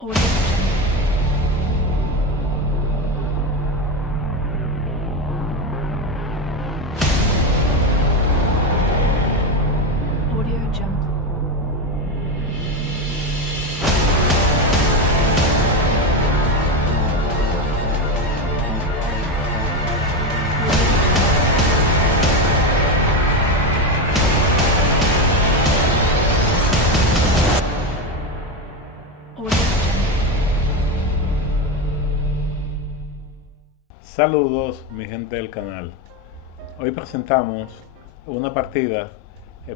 Audio Jungle. Audio Jungle. Audio Jungle. Saludos mi gente del canal. Hoy presentamos una partida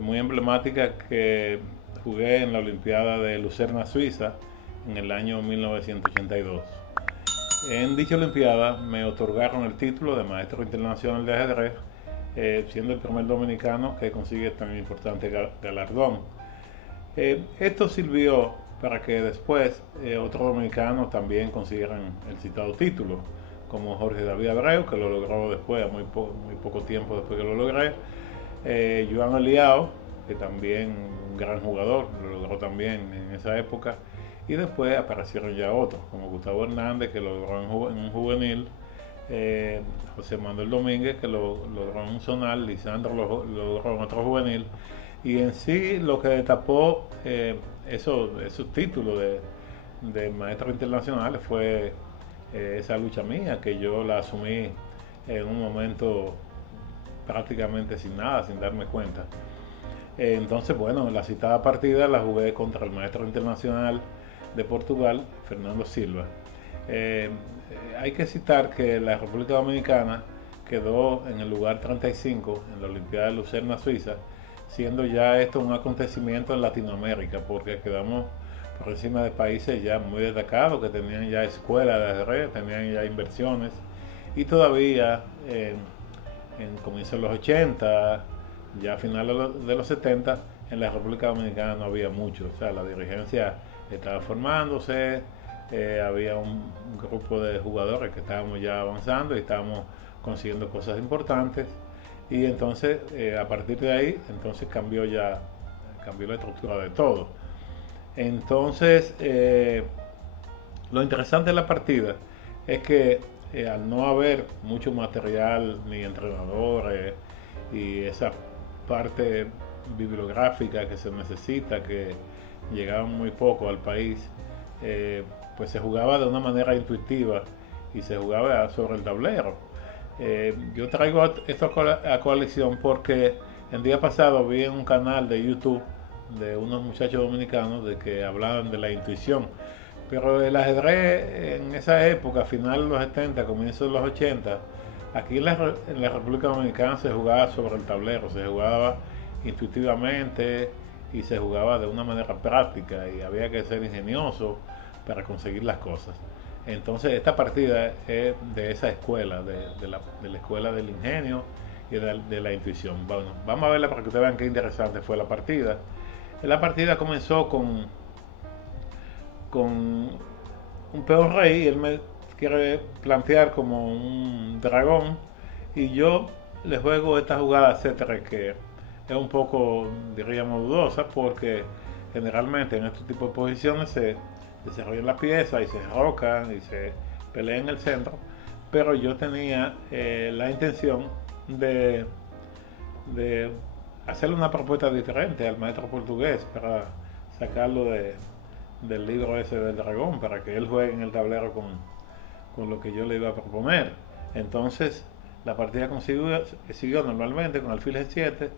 muy emblemática que jugué en la Olimpiada de Lucerna, Suiza en el año 1982. En dicha Olimpiada me otorgaron el título de Maestro Internacional de Ajedrez, siendo el primer dominicano que consigue tan importante galardón. Esto sirvió para que después otros dominicanos también consiguieran el citado título, como Jorge David Abreu, que lo logró después, muy poco tiempo después que lo logré. Joan Aliao, que también un gran jugador, lo logró también en esa época. Y después aparecieron ya otros, como Gustavo Hernández, que lo logró en un juvenil. José Manuel Domínguez, que lo logró en un zonal. Lisandro lo logró en otro juvenil. Y en sí lo que destapó esos títulos de maestros internacionales fue esa lucha mía, que yo la asumí en un momento prácticamente sin nada, sin darme cuenta. Entonces, bueno, la citada partida la jugué contra el maestro internacional de Portugal, Fernando Silva. Hay que citar que la República Dominicana quedó en el lugar 35 en la Olimpiada de Lucerna, Suiza, siendo ya esto un acontecimiento en Latinoamérica, porque quedamos por encima de países ya muy destacados, que tenían ya escuelas de ajedrez, tenían ya inversiones, y todavía en comienzos de los 80, ya a finales de los 70, en la República Dominicana no había mucho, o sea, la dirigencia estaba formándose, había un grupo de jugadores que estábamos ya avanzando y estábamos consiguiendo cosas importantes, y entonces a partir de ahí entonces cambió la estructura de todo. Entonces lo interesante de la partida es que al no haber mucho material ni entrenadores y esa parte bibliográfica que se necesita, que llegaban muy poco al país, pues se jugaba de una manera intuitiva y se jugaba sobre el tablero. Yo traigo esto a coalición porque el día pasado vi en un canal de YouTube de unos muchachos dominicanos de que hablaban de la intuición, pero el ajedrez en esa época, final de los 70, comienzo de los 80, aquí en la República Dominicana se jugaba sobre el tablero, se jugaba intuitivamente y se jugaba de una manera práctica y había que ser ingenioso para conseguir las cosas. Entonces esta partida es de esa escuela, de la escuela del ingenio y de la intuición. Bueno, vamos a verla para que ustedes vean qué interesante fue la partida. La partida comenzó con un peón rey, y él me quiere plantear como un dragón, y yo le juego esta jugada C3 que es un poco, diríamos, dudosa, porque generalmente en este tipo de posiciones se desarrollan las piezas y se rocan y se pelean en el centro, pero yo tenía la intención de hacerle una propuesta diferente al maestro portugués para sacarlo del libro ese del dragón, para que él juegue en el tablero con lo que yo le iba a proponer. Entonces la partida siguió normalmente con alfil G7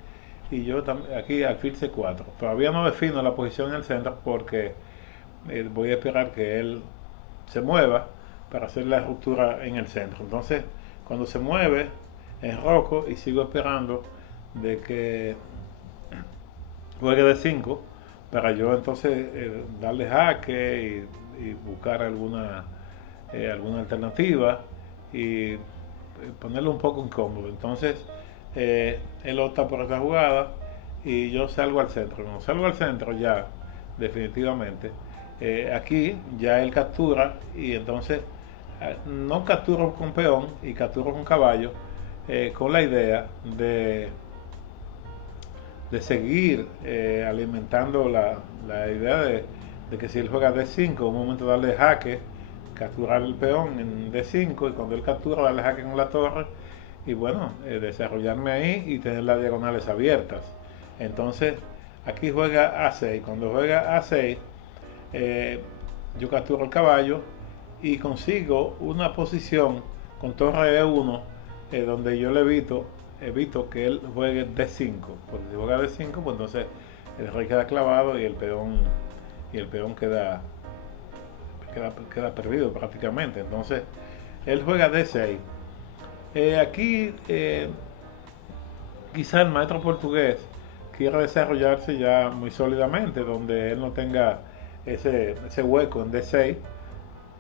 y yo aquí alfil C4. Todavía no defino la posición en el centro porque voy a esperar que él se mueva para hacer la ruptura en el centro. Entonces cuando se mueve enroco y sigo esperando de que juegue de 5 para yo entonces darle jaque y buscar alguna alternativa y ponerlo un poco incómodo. Entonces él opta por esta jugada y yo salgo al centro. Cuando salgo al centro ya definitivamente aquí ya él captura, y entonces no capturo con peón y capturo con caballo, con la idea de seguir alimentando la idea de que si él juega D5, un momento darle jaque, capturar el peón en D5 y cuando él captura darle jaque con la torre y bueno, desarrollarme ahí y tener las diagonales abiertas. Entonces aquí juega A6, cuando juega A6 yo capturo el caballo y consigo una posición con torre E1 donde yo le evito que él juegue D5, porque si juega D5 pues entonces el rey queda clavado y el peón queda perdido prácticamente. Entonces él juega D6. Aquí quizá el maestro portugués quiere desarrollarse ya muy sólidamente, donde él no tenga ese hueco en D6,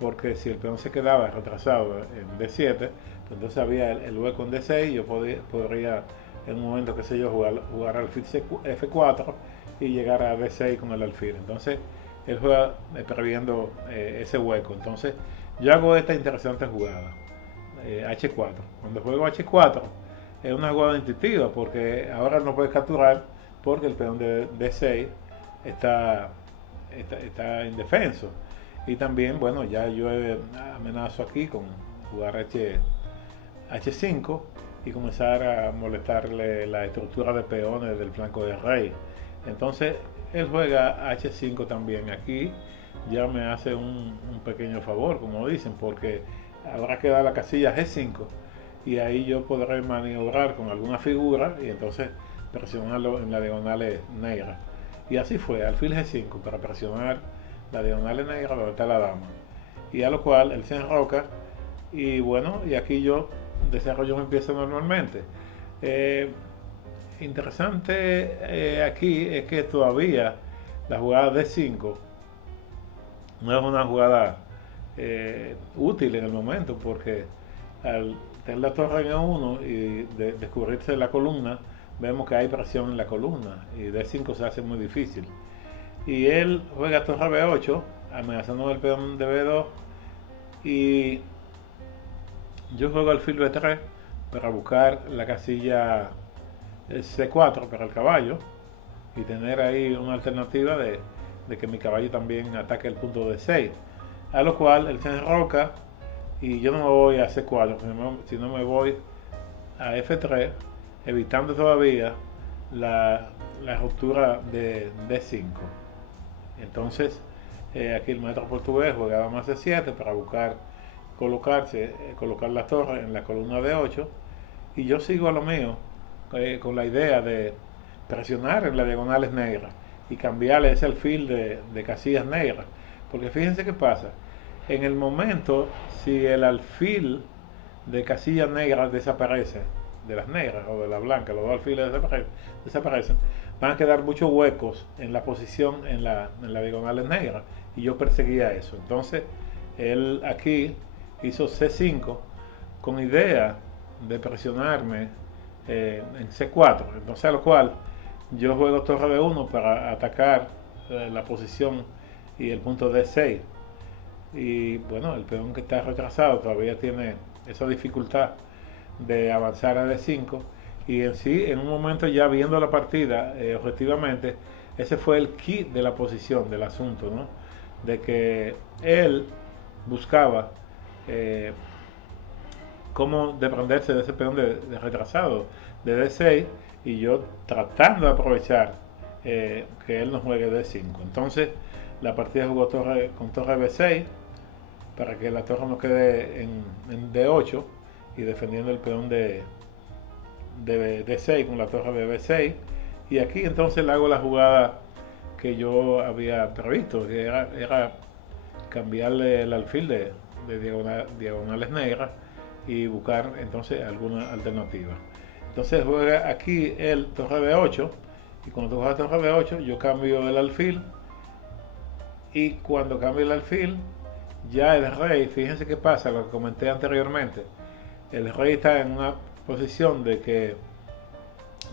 porque si el peón se quedaba retrasado en D7, pues entonces había el hueco en D6 y yo podría en un momento, qué sé yo, jugar alfil F4 y llegar a D6 con el alfil. Entonces él juega previendo ese hueco. Entonces yo hago esta interesante jugada, H4. Cuando juego H4 es una jugada intuitiva porque ahora no puede capturar porque el peón de D6 está indefenso. Y también, bueno, ya yo amenazo aquí con jugar H5 y comenzar a molestarle la estructura de peones del flanco del rey. Entonces él juega H5 también. Aquí ya me hace un pequeño favor, como dicen, porque habrá que dar la casilla G5 y ahí yo podré maniobrar con alguna figura y entonces presionarlo en la diagonal negra. Y así fue, alfil G5 para presionar la diagonal negra donde está la dama. Y a lo cual él se enroca y bueno, y aquí yo desarrollo mi pieza normalmente. Interesante aquí es que todavía la jugada D5 no es una jugada útil en el momento, porque al tener la torre en E1 y descubrirse la columna, vemos que hay presión en la columna y D5 se hace muy difícil. Y él juega torre B8, amenazando el peón de B2 y yo juego alfil B3 para buscar la casilla C4 para el caballo y tener ahí una alternativa de que mi caballo también ataque el punto D6. A lo cual él se enroca y yo no me voy a C4, sino me voy a F3, evitando todavía la ruptura de D5. Entonces aquí el maestro portugués juega dama C7 para buscar colocar la torre en la columna D8 y yo sigo a lo mío con la idea de presionar en las diagonales negras y cambiarle ese alfil de casillas negras, porque fíjense qué pasa. En el momento, si el alfil de casillas negras desaparece, de las negras o de las blancas, los dos alfiles desaparecen, van a quedar muchos huecos en la posición en las diagonales negras, y yo perseguía eso. Entonces él aquí hizo C5 con idea de presionarme en C4, entonces a lo cual yo juego torre B1 para atacar la posición y el punto D6. Y bueno, el peón que está retrasado todavía tiene esa dificultad de avanzar a D5 y en sí, en un momento ya viendo la partida objetivamente, ese fue el key de la posición del asunto, ¿no? De que él buscaba cómo desprenderse de ese peón de retrasado de D6 y yo tratando de aprovechar que él no juegue D5. Entonces la partida jugó con torre B6 para que la torre no quede en D8 y defendiendo el peón de D6 con la torre de B6. Y aquí entonces le hago la jugada que yo había previsto, que era cambiarle el alfil de diagonales negras y buscar entonces alguna alternativa. Entonces juega aquí el torre B8 y cuando juega torre B8 yo cambio el alfil y cuando cambio el alfil ya el rey, fíjense qué pasa, lo que comenté anteriormente, el rey está en una posición de que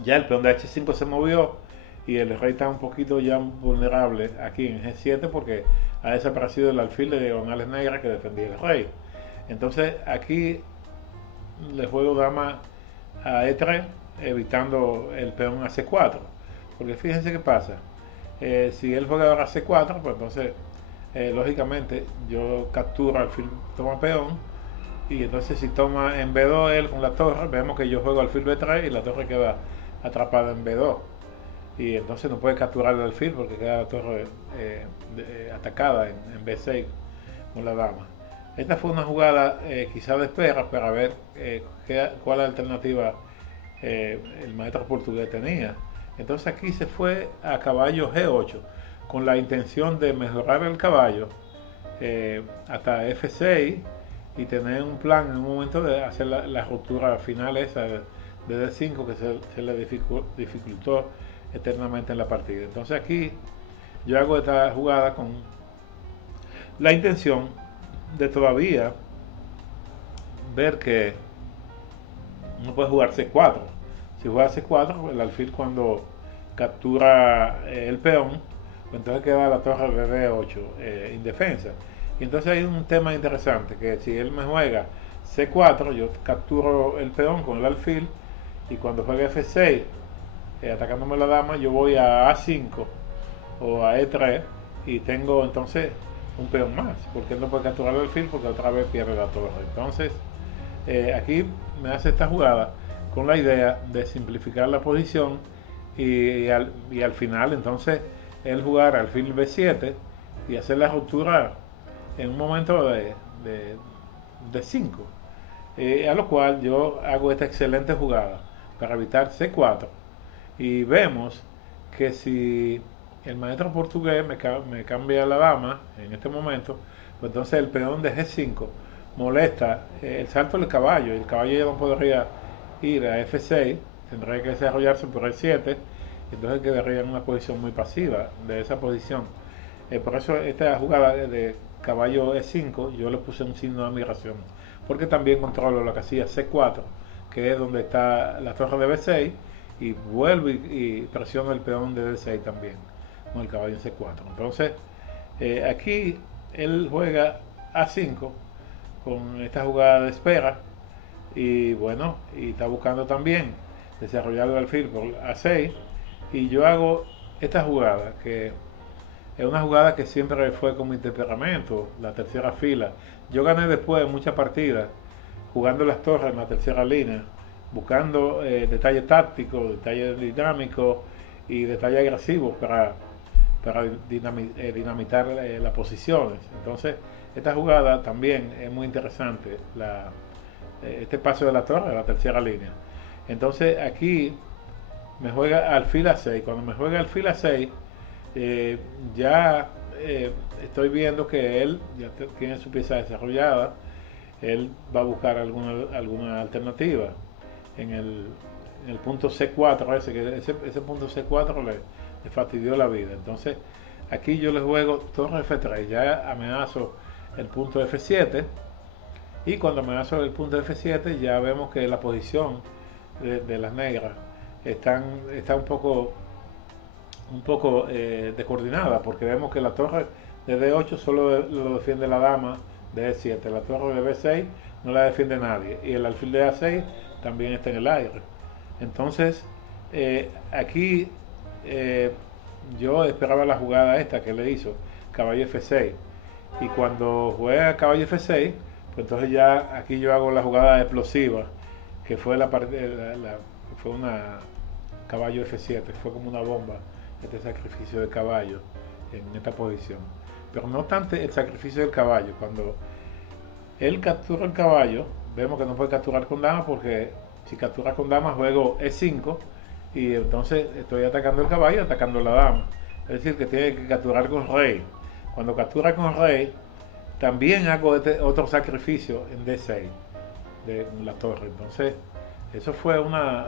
ya el peón de H5 se movió y el rey está un poquito ya vulnerable aquí en G7 porque ha desaparecido el alfil de diagonales negras que defendía el rey. Entonces aquí le juego dama a E3 evitando el peón a C4, porque fíjense qué pasa, Si él juega ahora C4, pues entonces, lógicamente, yo capturo alfil toma peón. Y entonces si toma en B2 él con la torre, vemos que yo juego alfil B3 y la torre queda atrapada en B2. Y entonces no puede capturar el alfil porque queda la torre atacada en B6 con la dama. Esta fue una jugada quizá de espera para ver cuál alternativa el maestro portugués tenía. Entonces aquí se fue a caballo G8 con la intención de mejorar el caballo hasta F6 y tener un plan en un momento de hacer la ruptura final esa de D5 que se le dificultó eternamente en la partida. Entonces aquí yo hago esta jugada con la intención de todavía ver que no puede jugar C4. Si juega C4, el alfil cuando captura el peón, pues entonces queda la torre de D8 indefensa. Y entonces hay un tema interesante, que si él me juega C4, yo capturo el peón con el alfil, y cuando juega F6, atacándome la dama, yo voy a A5 o a E3 y tengo entonces un peón más, porque él no puede capturar el alfil porque otra vez pierde la torre. Entonces, aquí me hace esta jugada con la idea de simplificar la posición y al final entonces él jugar alfil B7 y hacer la ruptura en un momento de 5, a lo cual yo hago esta excelente jugada para evitar C4 y vemos que si el maestro portugués me cambia la dama en este momento, pues entonces el peón de G5 molesta el salto del caballo, y el caballo ya no podría ir a F6, tendría que desarrollarse por E7, entonces quedaría en una posición muy pasiva de esa posición. Por eso esta jugada de caballo E5 yo le puse un signo de admiración, porque también controlo la casilla C4, que es donde está la torre de B6, y vuelvo y presiono el peón de D6 también con el caballo en C4. Entonces aquí él juega A5 con esta jugada de espera, y bueno, y está buscando también desarrollar el alfil por A6, y yo hago esta jugada que es una jugada que siempre fue con mi temperamento, la tercera fila. Yo gané después muchas partidas jugando las torres en la tercera línea, buscando detalles tácticos, detalles dinámicos y detalles agresivos para dinamitar las posiciones. Entonces, esta jugada también es muy interesante, este paso de la torre a la tercera línea. Entonces, aquí me juega alfil A6. Cuando me juega alfil A6, ya estoy viendo que él ya tiene su pieza desarrollada. Él va a buscar alguna alternativa en el punto C4, ese punto C4 le fastidió la vida. Entonces aquí yo le juego torre F3, ya amenazo el punto F7, y cuando amenazo el punto F7 ya vemos que la posición de las negras está un poco descoordinada, porque vemos que la torre de D8 solo lo defiende la dama de E7, la torre de B6 no la defiende nadie, y el alfil de A6 también está en el aire. Entonces aquí yo esperaba la jugada esta que le hizo caballo F6, y cuando juega caballo F6, pues entonces ya aquí yo hago la jugada explosiva, que fue fue una caballo F7, fue como una bomba este sacrificio de caballo en esta posición. Pero no tanto el sacrificio del caballo. Cuando él captura el caballo, vemos que no puede capturar con dama, porque si captura con dama juego E5, y entonces estoy atacando el caballo, atacando la dama. Es decir, que tiene que capturar con rey. Cuando captura con rey, también hago otro sacrificio en D6 de la torre. Entonces eso fue una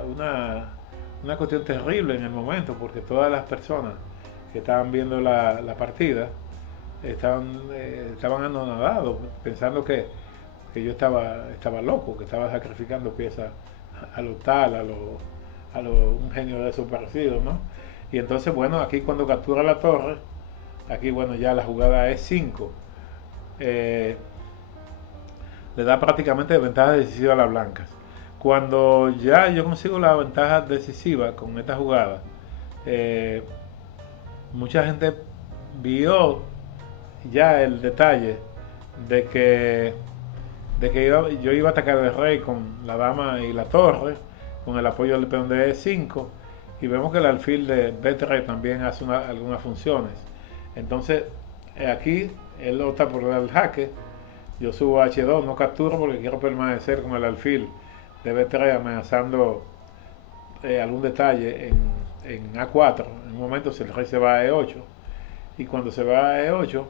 cuestión terrible en el momento, porque todas las personas que estaban viendo la partida estaban anonadados, pensando que yo estaba loco, que estaba sacrificando piezas a lo tal, a un genio de esos parecidos, ¿no? Y entonces, bueno, aquí cuando captura la torre, aquí, bueno, ya la jugada es 5, le da prácticamente ventaja decisiva a las blancas. Cuando ya yo consigo la ventaja decisiva con esta jugada, mucha gente vio ya el detalle de que, yo iba a atacar el rey con la dama y la torre, con el apoyo del peón de E5, y vemos que el alfil de B3 también hace algunas funciones. Entonces, aquí él opta por el jaque, yo subo a H2, no capturo porque quiero permanecer con el alfil de B3 amenazando algún detalle en A4. En un momento si el rey se va a E8, y cuando se va a E8,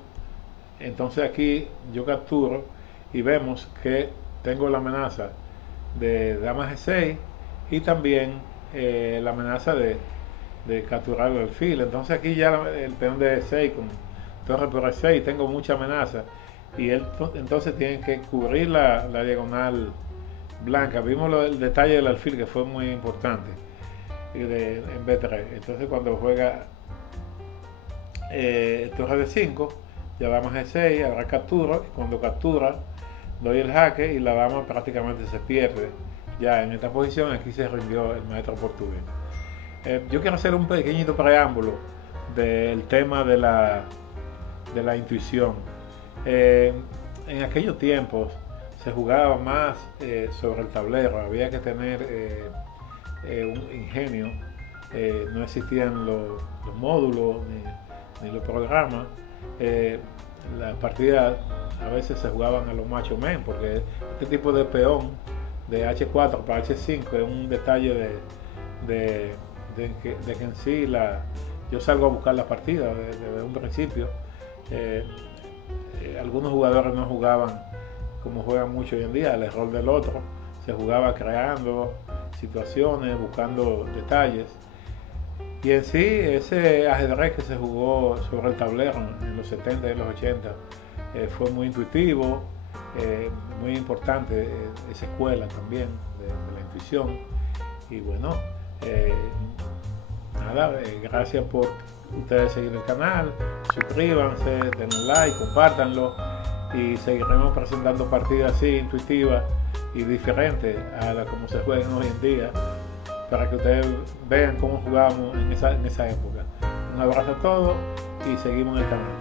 entonces aquí yo capturo y vemos que tengo la amenaza de dama G6 y también la amenaza de capturar el alfil. Entonces aquí ya el peón de E6 con torre por E6 tengo mucha amenaza, y él entonces tiene que cubrir la diagonal blanca. Vimos el detalle del alfil que fue muy importante en B3. Entonces cuando juega torre de 5, ya dama G6, habrá captura, y cuando captura doy el jaque y la dama prácticamente se pierde. Ya en esta posición aquí se rindió el maestro portugués. Yo quiero hacer un pequeñito preámbulo del tema de la intuición. En aquellos tiempos se jugaba más sobre el tablero, había que tener un ingenio, no existían los módulos ni los programas. Las partidas a veces se jugaban a los macho men, porque este tipo de peón de H4 para H5 es un detalle de que en sí yo salgo a buscar la partida desde un principio. Algunos jugadores no jugaban como juegan mucho hoy en día, el error del otro, se jugaba creando situaciones, buscando detalles. Y en sí, ese ajedrez que se jugó sobre el tablero en los 70 y los 80 fue muy intuitivo, muy importante esa escuela también de la intuición. Y bueno, nada, gracias por ustedes seguir el canal, suscríbanse, denle like, compártanlo, y seguiremos presentando partidas así intuitivas y diferentes a la como se juegan hoy en día, para que ustedes vean cómo jugábamos en esa época. Un abrazo a todos y seguimos en el canal.